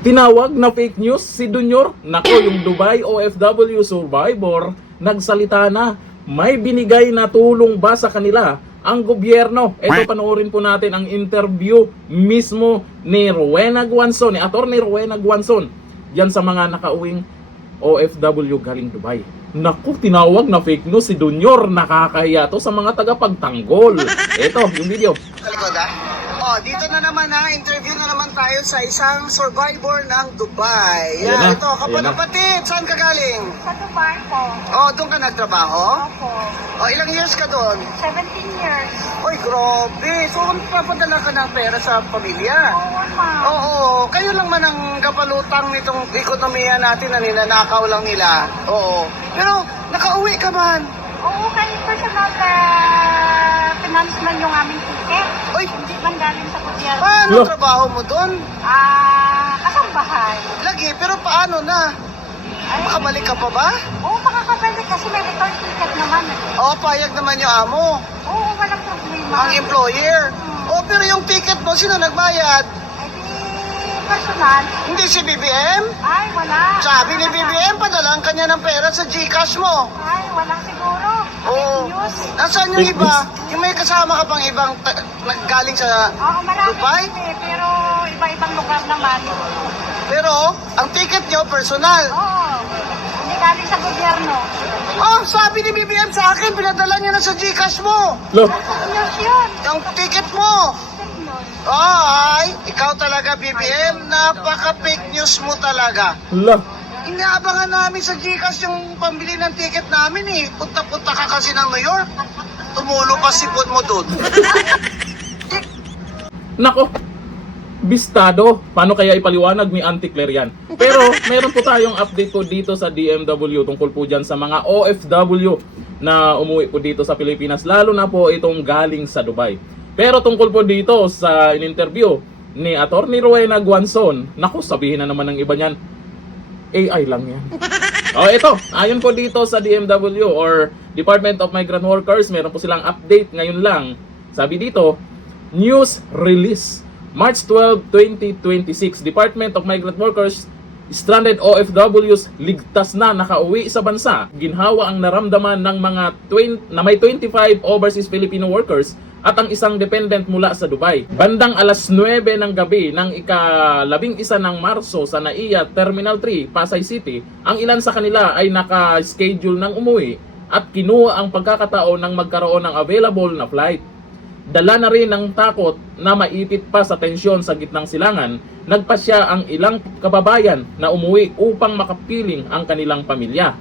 Tinawag na fake news si Junior. Nako, yung Dubai OFW survivor, nagsalita na. May binigay na tulong ba sa kanila ang gobyerno? Ito, panoorin po natin ang interview mismo ni Rowena Guanzon, ni Atty. Rowena Guanzon, yan sa mga nakauwing OFW galing Dubai. Naku, tinawag na fake news si Junior. Nakakahiya to sa mga tagapagtanggol. Ito, yung video. Kalikod dito na naman interview na naman tayo sa isang survivor ng Dubai. Ayan na, Ito, kapatid, saan ka galing? Sa Dubai po. Doon ka nagtrabaho? Opo. Ilang years ka doon? 17 years. Oy, grabe. So, papadala ka ng pera sa pamilya? Oo, ma'am. Oo, kayo lang man ang kapalutang nitong ekonomiya natin na ninanakaw lang nila. Oo. Pero, nakauwi ka man. Oo, kayo personal finance man yung aming ticket. Oy, Hindi man galing sa gobyerno. paano Lo. trabaho mo doon? Kasambahay. Lagi, pero paano na? Ay, Makabalik ka pa ba? oo, makakabalik kasi may return ticket naman. Oo, payag naman yung amo. Oo, walang problema. Ang employer. Pero yung ticket mo, sino nagbayad? Ay, di personal. Hindi si BBM? Ay, wala. Sabi ni BBM, padalang kanya ng pera sa GCash mo. Ay, wala siguro. Oo. Fake news. Nasaan yung iba? Yung may kasama ka pang ibang naggaling sa Oo, marami Dubai? pero iba-ibang lugar naman. Pero, ang ticket nyo, personal. Oo, hindi galing sa gobyerno. Sabi ni BBM sa akin, pinadala niya na sa GCash mo. Lo, News yun. Yung ticket mo. Fake news. Ay, ikaw talaga BBM, napaka-fake news mo talaga. lo. Inaabangan namin sa GCash yung pambili ng ticket namin eh. Punta-punta ka kasi ng New York. Tumulo pa sipon mo doon. Nako, bistado. Paano kaya ipaliwanag ni Auntie Claire yan? Pero meron po tayong update po dito sa DMW tungkol po dyan sa mga OFW na umuwi po dito sa Pilipinas, lalo na po itong galing sa Dubai. Pero tungkol po dito sa in-interview ni Atty. Rowena Guanzon, naku, sabihin na naman ng iba niyan, AI lang yan. Ito, ayon po dito sa DMW or Department of Migrant Workers, meron po silang update ngayon lang. Sabi dito, news release. March 12, 2026, Department of Migrant Workers, stranded OFWs ligtas na nakauwi sa bansa. Ginhawa ang naramdaman ng mga may 25 overseas Filipino workers at ang isang dependent mula sa Dubai. Bandang alas 9 ng gabi ng ika-11 ng Marso sa NAIA Terminal 3, Pasay City, ang ilan sa kanila ay naka-schedule ng umuwi at kinuha ang pagkakataon ng magkaroon ng available na flight. Dala na rin ng takot na maipit pa sa tensyon sa gitnang silangan, nagpasya ang ilang kababayan na umuwi upang makapiling ang kanilang pamilya.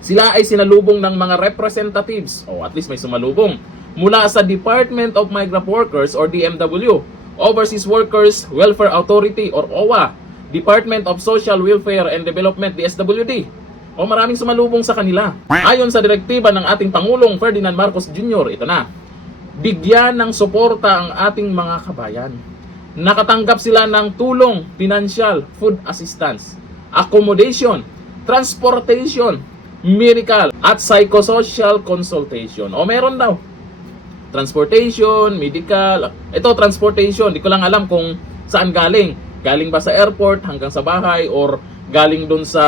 Sila ay sinalubong ng mga representatives, o at least may sumalubong, mula sa Department of Migrant Workers or DMW, Overseas Workers Welfare Authority or OWA, Department of Social Welfare and Development DSWD, o maraming sumalubong sa kanila. Ayon sa direktiba ng ating Pangulong Ferdinand Marcos Jr., ito na, bigyan ng suporta ang ating mga kabayan. Nakatanggap sila ng tulong, financial, food assistance, accommodation, transportation, medical, at psychosocial consultation. O meron daw. Transportation, medical. Ito, transportation. Di ko lang alam kung saan galing. Galing ba sa airport hanggang sa bahay or galing dun sa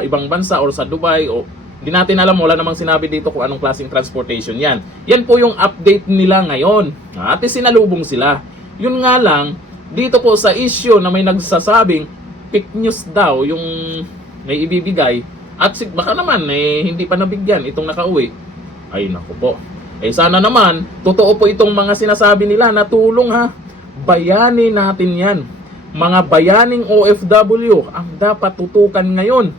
ibang bansa or sa Dubai o hindi natin alam, wala namang sinabi dito kung anong klaseng transportation yan. Yan po yung update nila ngayon. At sinalubong sila. Yun nga lang, dito po sa issue na may nagsasabing fake news daw yung may ibibigay at baka naman hindi pa nabigyan itong nakauwi. Ay naku po. Sana naman, totoo po itong mga sinasabi nila na tulong ha. Bayani natin yan. Mga bayaning OFW ang dapat tutukan ngayon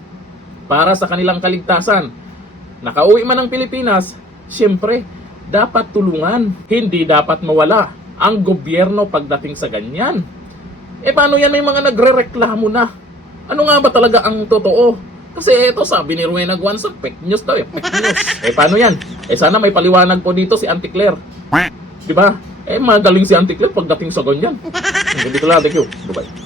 para sa kanilang kaligtasan. Nakauwi man ng Pilipinas, siyempre, dapat tulungan. Hindi dapat mawala ang gobyerno pagdating sa ganyan. Paano yan? May mga nagre-reklamo na. Ano nga ba talaga ang totoo? Kasi ito, sabi ni Rowena Guanzon, fake news daw fake news. Paano yan? Sana may paliwanag po dito si Auntie Claire. Diba? Magaling si Auntie Claire pagdating sa ganyan. Dito lang, thank you. Bye-bye.